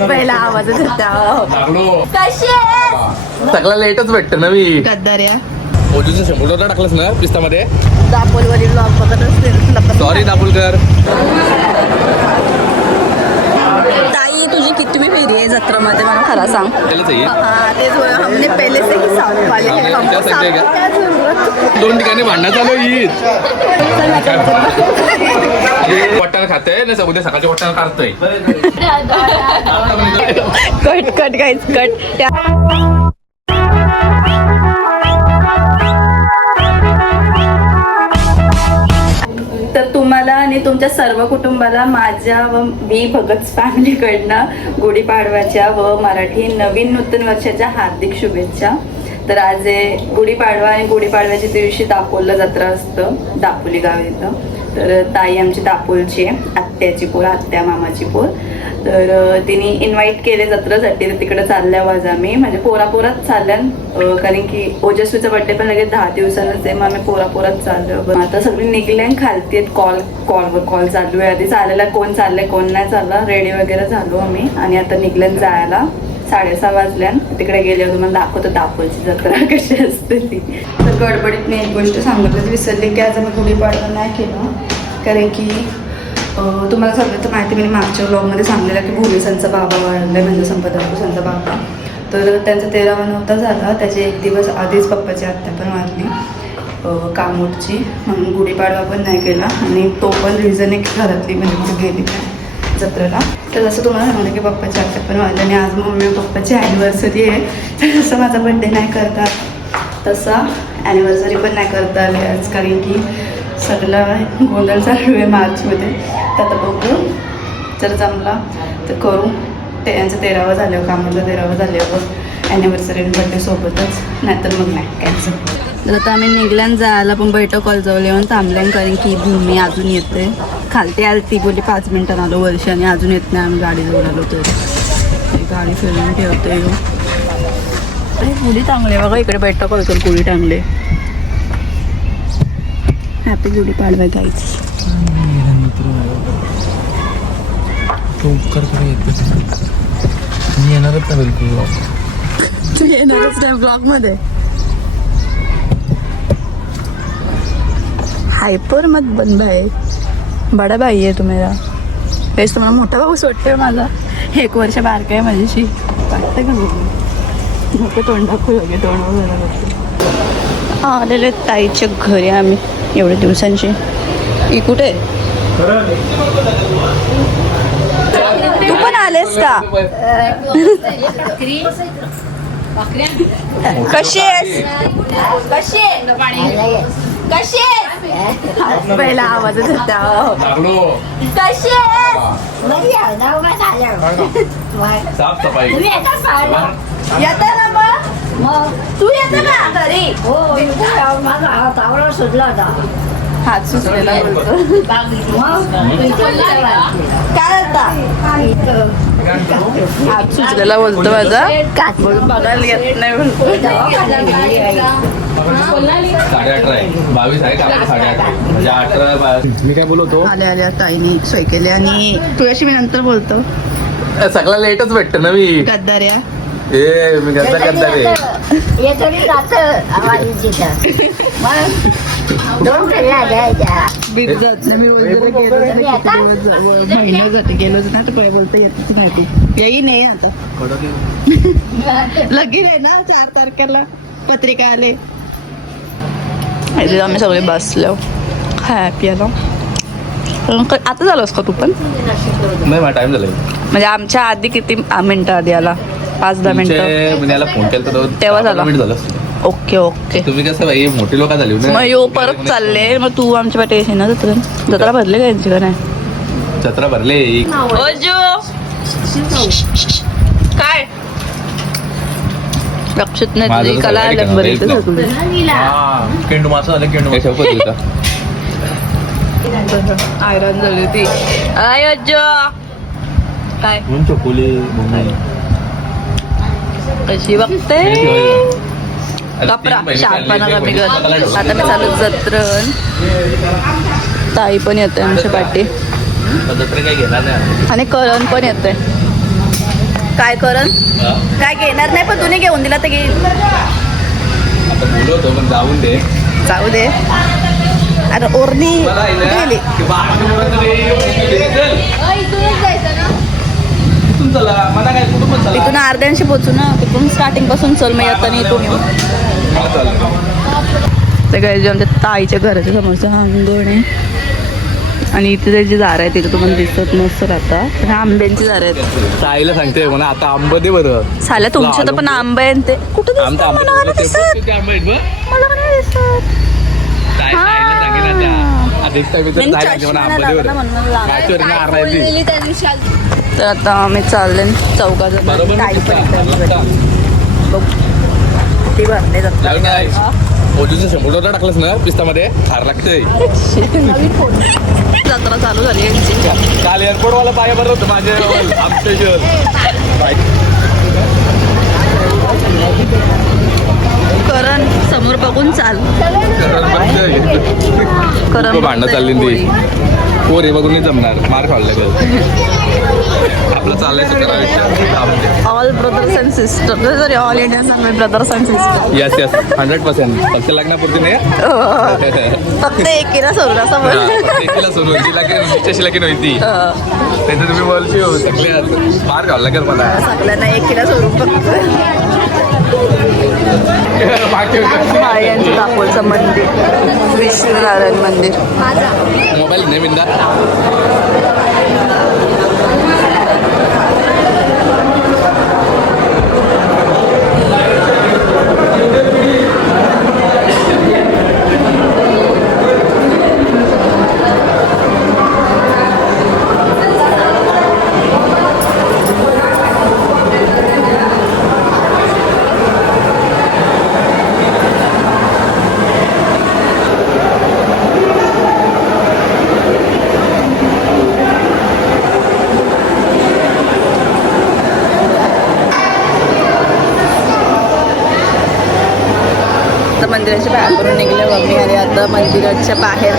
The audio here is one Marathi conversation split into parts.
पहिला आवाजच होता. सगळा लेटच भेटतं ना मी. गद्दार या मोजूचं 100 टाकलंस ना पिस्तामध्ये. दापोलवरील ब्लॉग बघत असते. सॉरी दापोलकर. ताई तुझी कितवी फेरी आहे जत्रामध्ये मला खरा सांग. त्यालाच तेच हमने पहले से ही साफ वाले हैं. हमको साफ की क्या जरूरत. 2 ठिकाणी भांडणं चालू आहे. वट्टाण खाते ना समुद्र सकाळची वट्टाण काढतोय. Cut cut guys cut. तर तुम्हाला आणि तुमच्या सर्व कुटुंबाला माझ्या व मी भगत फॅमिलीकडनं गुढीपाडव्याच्या व मराठी नवीन नूतन वर्षाच्या हार्दिक शुभेच्छा. तर आज गुढीपाडवा आणि गुढीपाडव्याच्या दिवशी दापोलला जत्रा असतं. दापोली गाव येतं. तर ताई आमची दापोलची आहे. आत्याची पोर, आत्या मामाची पोर. तर तिने इन्व्हाइट केले जत्रासाठी. तर तिकडे चालल्या वाज आम्ही म्हणजे पोरापोरात चालल्या. कारण की ओजस्वीचा बड्डे पण लगेच 10 दिवसांनाच आहे. मग आम्ही पोरापोरात चाललो. आता सगळी निघल्या खालती आहेत. कॉलवर कॉल चालू आहे. आधी चालायला कोण चाललंय कोण नाही चालला. रेडी वगैरे झालो आम्ही आणि आता निघल्यान जायला. 6:30 वाजल्यान तिकडे गेल्यावर तुम्हाला दाखवतो दापोलची जत्रा कशी असते ती. तर गडबडीत मी एक गोष्ट सांगितलं विसरले की आज आम्ही गुढीपाडवा नाही केलं. कारण की तुम्हाला सगळं तर माहिती मी मागच्या ब्लॉगमध्ये सांगलेलं की भोलेसांचा बाबा वाढलाय म्हणजे संपदापूरचा बाबा. तर त्यांचा 13वा नव्हता झाला. त्याचे 1 दिवस आधीच पप्पाची आत्या पण वारली कामोडची. म्हणून गुढीपाडवा पण नाही केला. आणि तो पण रिझन आहे की घरातली म्हणजे गेली जत्रेला. तर जसं तुम्हाला सांगलं की पप्पाची आत्या पण वाढली आणि आज मम्मी पप्पाची ॲनिव्हर्सरी आहे. तर जसं माझा बड्डे नाही करतात तसा ॲनिव्हर्सरी पण नाही करता आली आज. कारण की सगळा गोंधळ चालू आहे मार्चमध्ये. तर आता बघू जर जमला तर करू. यांचं 13वा झाल्यावर कामाला 13वा झाल्यावर ॲनिव्हर्सरी आणि बड्डे सोबतच. नाहीतर मग नाही कॅन्सल. तर आता आम्ही निघल्यान जायला पण बैठक कॉल जवळ येऊन थांबल्यान. कारण की भूमी अजून येते. खालती आली ती बोली 5 मिनिटांनी आलो वर्ष आणि अजून येत नाही. आम्ही गाडीजवळ आलो तर गाडी फिरवून ठेवतोय. गुढी चांगले बघा इकडे बैठक कॉल कर. गुढी चांगले. हॅपी गुढी पाडवा गाईज. मी येणारच नाही बिलकुल. तू येणारच नाही ब्लॉग मध्ये. हायपर मत बन भाई. बडा भाई आहे तुम्हाला. तेच तुम्हाला मोठा भाऊच वाटतोय माझा. 1 वर्ष बारका आहे माझ्याशी. वाटतं का नको तोंड दाखवू लगे तोंड वगैरे. आलेले ताईच्या घरी आम्ही एवढ्या दिवसांची. ही कुठे तू पण आलेस का. कशी आहेस. कशी आहेस. पहिला आवाजच होता. कशी आहेस. साफसफाई येता ना मग तू येते ना घरी. माझा तावडा सुटला होता. हात सुचलेला बोलतो. काय होता हात सुचलेला बोलतो माझा. बघायला येत नाही बोलतो. 18:30 आहे. 22 आहे का 18:30 म्हणजे 18. मी काय बोलतो आल्या ताईने सोय केली आणि तुझ्याशी मी नंतर बोलतो. सगळा लेटच भेटतं ना मी. गद्दार या मी गद्दार रे. येतो मी जात दोन फेऱ्या द्यायच्या. महिना जाते गेलोच ना. तर काय बोलतो येतच नाही. ती येई नाही आता. लगीन आहे ना 4 तारखेला. पत्रिका आले. आम्ही सगळे बसलो हॅपी आलो. आता झालोस का तू पण. नाही मला टाइम झालाय. म्हणजे आमच्या आधी किती मिनिटं आधी आला. 5-10 मिनिटं. मी याला फोन केला तेव्हा झाला. झालं. Okay okay. तुम्ही कसं बाई मोठी लोक झाली मग यो परत चालले. मग तू आमच्या पाठी येशील ना जत्रा भरले का यांची का नाही. जत्रा भरले. काय लक्षात नाही तुझी कला केंडू मासा झालं. केंडू आयरन झाली होती. काय कशी बघते कपरा शार्पणा कमी कर. आता मी चालू जत्रण. ताई पण येते आमच्या पाठी जत्रे काही घेणार नाही. आणि करण पण येते. काय करण हा? काय घेणार नाही पण तुम्ही घेऊन दिला तर घेईल आता बोलवतो पण जाऊन दे. जाऊ दे अरे ओरणी मला आहे ना, गेली की बाहेर कोणाचं रे, चल. इथून चला मला काय कुठून पण चला. इथून अर्ध्यांशी पोचू ना तिथून स्टार्टिंग पासून चल मग येताना इथून येऊ हा, चालेल. ते काय जे आमच्या ताईच्या घराच्या समोरचं अंगण आहे आणि इथे ते जे झाड आहे तिथे तुम्हाला दिसत मस्त राहतात आणि आंब्यांची झाड आहेत ताईला सांगते म्हणा आता आंबा दे बरं. झालं तुमच्या तर पण आंबे आहे ते कुठं दिसतं? आमचा आंबा मला नाही दिसत किती आंबे आहेत बघ. मला नाही दिसत ताईला सांगेन आता. आता next time इथं ताई सांगते म्हणा आंबा दे बरं. मॅचवर ना आणायची. तर आता आम्ही चालले चौकाचं बरोबर ताई पण ना, इथे बरोबर. बघू किती भरले लावून नाही. जातात ओजूचं 100 टाकलंस ना पिस्तामध्ये खार लागतंय. जत्रा चालू झाली यांची काल एअरपोर्ट वाला पाया बरं होतं माझ्या आमच्या करण समोर बघून चाल खूप भांडणं चालली ती पोरे बघून नाही जमणार मार खाल्ले आपलं चाललायचं करायचं. All brothers and sister sorry all Indian brothers and sister yes yes 100% फक्त लग्नापुरती नाही फक्त एकीला सोडून असं बोल एकीला सोडून तिला तिच्याशी की नव्हती नाही तर तुम्ही बोलशी हो सगळे मार खाल्ला का मला सगळ्यांना एकीला सोडून फक्त यांचं दाखवचं मंदिर विष्णुनारायण मंदिर मोबाईल नाही बिंदा आता मंदिराच्या बाहेरून निघले मम्मी आणि आता मंदिराच्या बाहेर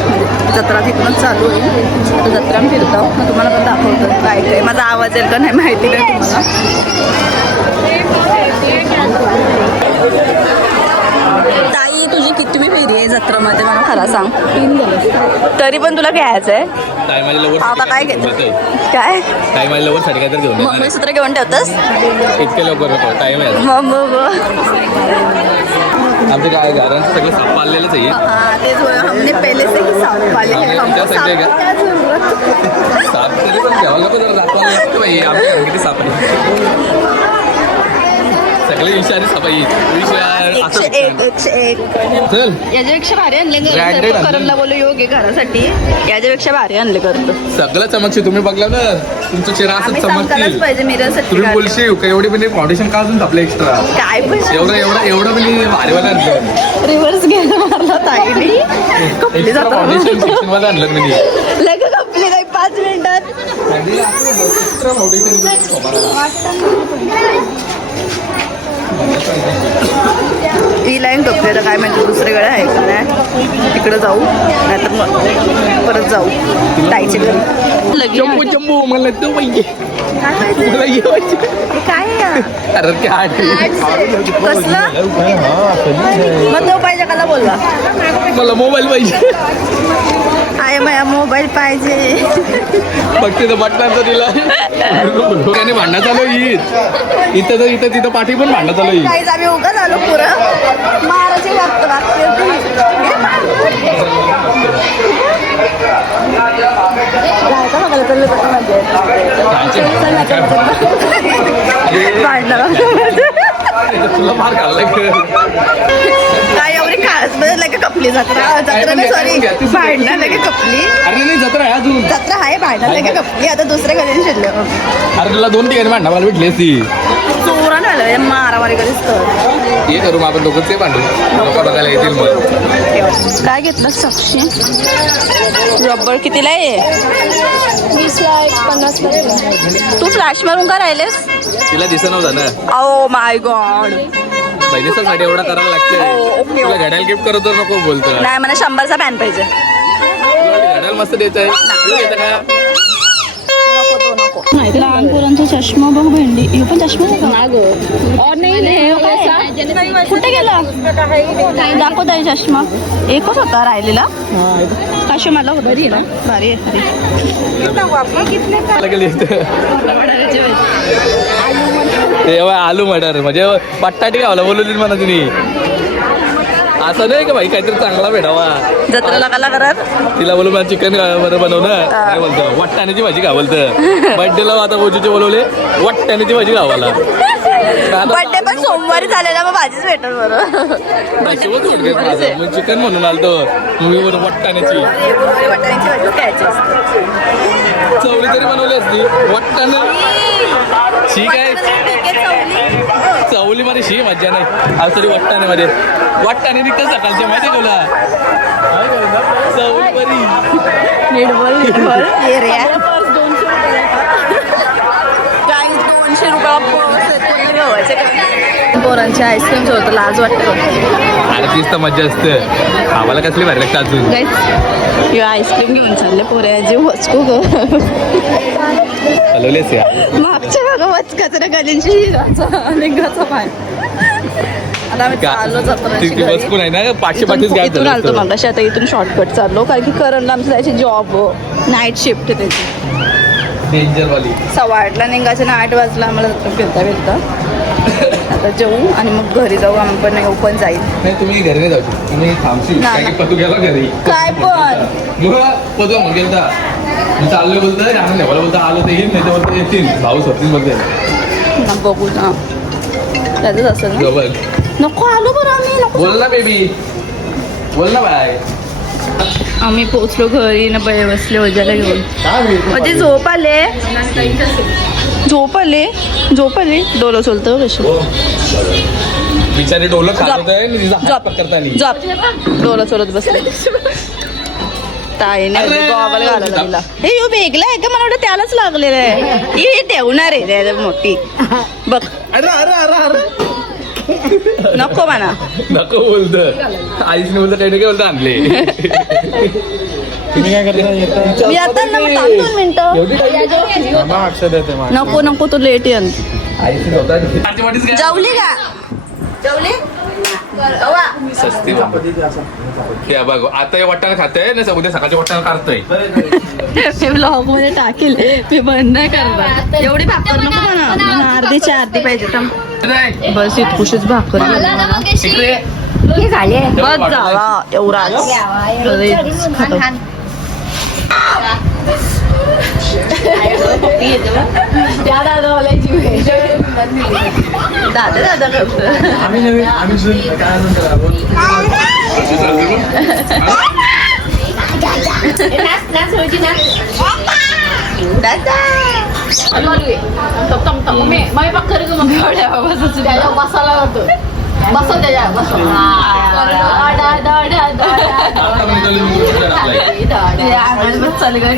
जत्रा तिथूनच चालू होईल आता जत्रा फिरतो मग तुम्हाला पण दाखवतो काय काय माझा आवाज येईल का नाही माहिती नाही तुम्हाला ताई तुझी कितवी फेरी आहे जत्रामध्ये मला खरं सांग तरी पण तुला घ्यायचं आहे काय माझ्या लवर आता काय घेतो काय काय माझ्या लवर साठी काय तर घेऊन मंगळसूत्र घेऊन ठेवतोस इतके लवकर नको टाइम आहे मग आमचे काय घरात सगळं साप पाळलेलंच आहे हाँ तेच बोला हमने पहले से ही साफ पाले हैं हमने हमको क्या साफ समझे की क्या जरूरत साप तरी पण घ्यावं लागतं जरा दाखवावं लागतं बाई आमच्या घरात किती साप आहे सगळे विषारी साप आहे एकशे एक चल याच्यापेक्षा भारी आणले Branded घरी आणले. करमला बोलू योग्य घरासाठी याच्यापेक्षा भारी आणले करतो सगळं चमकशी तुम्ही बघला ना तुमचं चेहरा असंच आम्ही चमकायलाच चमकतील पाहिजे मिररसाठी तुम्ही बोलशील का एवढी पण फाउंडेशन का अजून आपलं एक्स्ट्रा काय पण एवढं पण भारीवाला आणलं रिव्हर्स घ्यायला मारला ताईने कपली एक्स्ट्रा जातो फाउंडेशन सेक्शन मध्ये आणलं मी लगेच कपली नाही 5 मिनिटात एक्स्ट्रा ही लाईन कपली आता काय माहिती दुसरीकडे आहे का नाही तिकडे जाऊ नाहीतर मग परत जाऊ ताईच्या घरी लगेच चंबू चंबू मला तू पाहिजे काय पाहिजे हे काय आहे? अरे काय कसलं मग तो पाहिजे काला बोलला मला मोबाईल पाहिजे आहे माझा मोबाईल पाहिजे फक्त तिथं बटनांचं दिला त्याने भांडणं चालू इथं तर इथं तिथं पाठी पण भांडणं चालू येईल काहीच आम्ही उगाच आलो पुरं महाराज तुला मार घालला काय एवढी खास लगे कपली जत्रा जत्रा नाही सॉरी भांडणं लगे कपली अरे नाही जत्रा आहे अजून जत्रा आहे भांडणं लगे कपली आता दुसऱ्या कधी शिरले अरे तुला 2 ठिकाणी भांडणं मला भेटली ती चोरा नाही मारामारी कधीच तर ये करू मग आपण दोघं ते भांडू लोक बघायला येतील मग काय घेतलं साक्षी रबर कितीला आहे 20ला 50 पर्यंत तू फ्लॅश मारून का राहिलेस तिला दिसत नव्हतं ना ओ माय गॉड बहिणीसाठी एवढा करायला लागते ओके. तुला घड्याल गिफ्ट करत तर नको बोलतो नाही मला 100चा पॅन पाहिजे घड्याल मस्त देत आहे नको नको. लहान पोरांचा चष्मा बघ भेंडी. हे पण चष्मा कुठे गेला दाखवत आहे चष्मा. एकच होता राहिलेला. कशा मला घरी ना भारी तेव्हा आलू मटर म्हणजे बटाटी गावला बोलवली म्हणा तुम्ही. असं नाही का भाई काहीतरी चांगला भेटावा. जत्रेला कला करत तिला बोलू मला चिकन बरं बनवलं काय बोलतं वाटाण्याची भाजी का बोलतं. बर्थडेला आता गोजूचे बोलवले वाटाण्याची भाजी गावाला. बर्थडे पण सोमवारी झालेला मग भाजीच भेटल बरं. मग चिकन म्हणून आलतो तुम्ही बरोबर वाटाण्याची वाटाण्याची भाजी खायची असते. चवळी तरी बनवली असती वाटाणा शी काय चवली मध्ये शी मज्जा नाही. आज तरी वाटाण्यामध्ये वाटाणे निघतं सकाळच्या माहिती तुला. चवली बरी पोरांचे आईस्क्रीमचं होतं लाज वाटतं. अरे तीच तर मज्जा असते. आम्हाला कसली भारी लागतं अजून. किंवा आईस्क्रीम घेऊन चालले पोऱ्या जे वचकू ग हलवलेच या मागच्या भागा वचकाचं ना गलींची लिंगाचा पाय. आता आम्ही चाललो बसकून आहे ना 500 इथून आलतो मगाशी. आता इथून शॉर्टकट चाललो कारण की करणला आमची जायची जॉब नाईट शिफ्ट त्याची. डेंजरवाली 8:15ला निघायचं ना 8 वाजला आम्हाला फिरता आता जेवू आणि मग घरी जाऊ. आम्ही पण ओपन जाईल. नाही तुम्ही घरी नाही जाऊ शकत. तुम्ही थांबशील नाही. काय की पतू गेला घरी काय पण पतू मग गेलता मी चाललो बोलतोय आनंद मला बोलता आलो तर येईल नाही तर बोलतो येतील भाऊ सोबतीच बोलते ना बघू ना त्याचंच असं ना. जवळ नको आलो बरं आम्ही नको. बोल ना बेबी बोल ना बाय. आम्ही पोहोचलो घरी ना बसले वजाला घेऊन. म्हणजे झोप आले डोलं चलतं कशी बिचारे डोलं खात होते डोलं चलत बसले. ताईने गॉगल घालायला दिला. हे यो वेगळा आहे का मला वाटतं त्यालाच लागलेलं आहे. हे ठेवणार आहे मोठी बघ. नको म्हणा नको बोलत आईसने बोलत काही नाही काय बोलत आणले. तुम्ही काय करता मी आता ना मग थांब 2 मिनिटं. नको तू लेट येईल. जेवली का जेवली सस्ती ते बघ आता वाटाणा खातंय ना उद्या सकाळच्या वाटाणा काढतोय. मी ब्लॉग मध्ये टाकेल. मी बंद नाही करणार. एवढी भाकर नको म्हणा. अर्धीच्या अर्धी पाहिजे. बस इतकुशीच भाकर बस झाला एवढाच खातो. दादा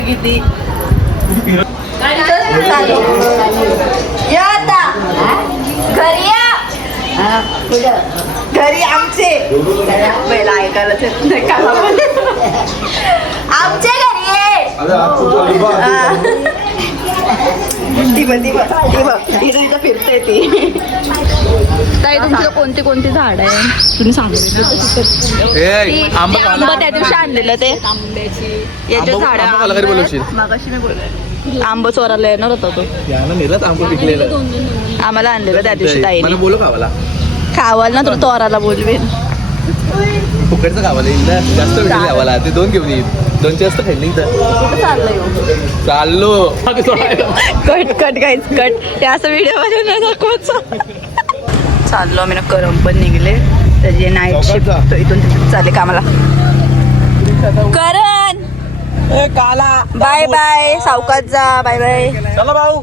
किती घरी आमचे पहिला ऐकायलाच येत नाही का आमच्या घरी फिरते ती. ताई तुमचं कोणती झाड आहे तुम्ही सांगितलं. आंबा त्या दिवशी आणलेलं ते याचे झाड मागाशी मी बोलले. आंब चोरायला येणार होता तो. आम्हाला आणलेलं त्या दिवशी ताईने. बोलू खावाला खावाल ना तुला तोराला बोलवेन. फुकटचं खावाला येईल ना जास्त भेटेल खावाला. ते 2 घेऊन येईल 2चे जास्त खाल्ली तर चाललो कट ते असं व्हिडिओ मध्ये नाही दाखवायचं. चाललो आम्ही ना करम पण निघले त्याची नाईट शिफ्ट इथून चालले कामाला. करण बाय बाय सावकाश जा बाय बाय. चला भाऊ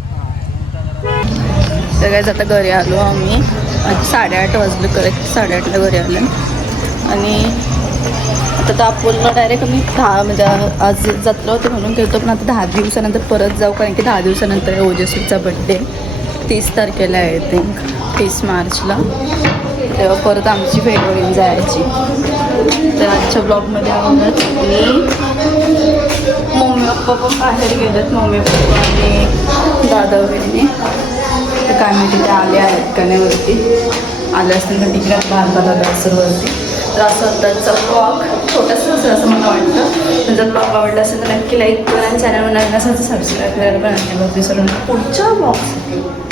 सगळ्याच आता घरी आलो आम्ही. 8:30 वाजले करेक्ट 8:30ला घरी आलो. आणि आता दापोलला डायरेक्ट आम्ही 10 म्हणजे आज जत्रा होती म्हणून गेलो पण आता 10 दिवसानंतर परत जाऊ कारण की 10 दिवसानंतर ओजस्वीचा बड्डे 30 तारखेला आहे. आय थिंक 30 मार्चला. तेव्हा परत आमची भेट होईल जायची. तर आजच्या ब्लॉगमध्ये आवडत मी मम्मी पप्पा पण बाहेर गेलेत. मम्मी पप्पा आणि दादा वगैरे तर काय माहिती ते आले आहेत का नाही वरती. आले असतील तर तिकडे दादा असेल वरती. तर असं आत्ताचा ब्लॉग छोटंसं असेल असं मला वाटतं. जर ब्लॉग आवडला असेल तर नक्की लाईक करा. चॅनलवर नवीन असेल तर सबस्क्राईब करायला पण विसरू नका. पुढच्या ब्लॉग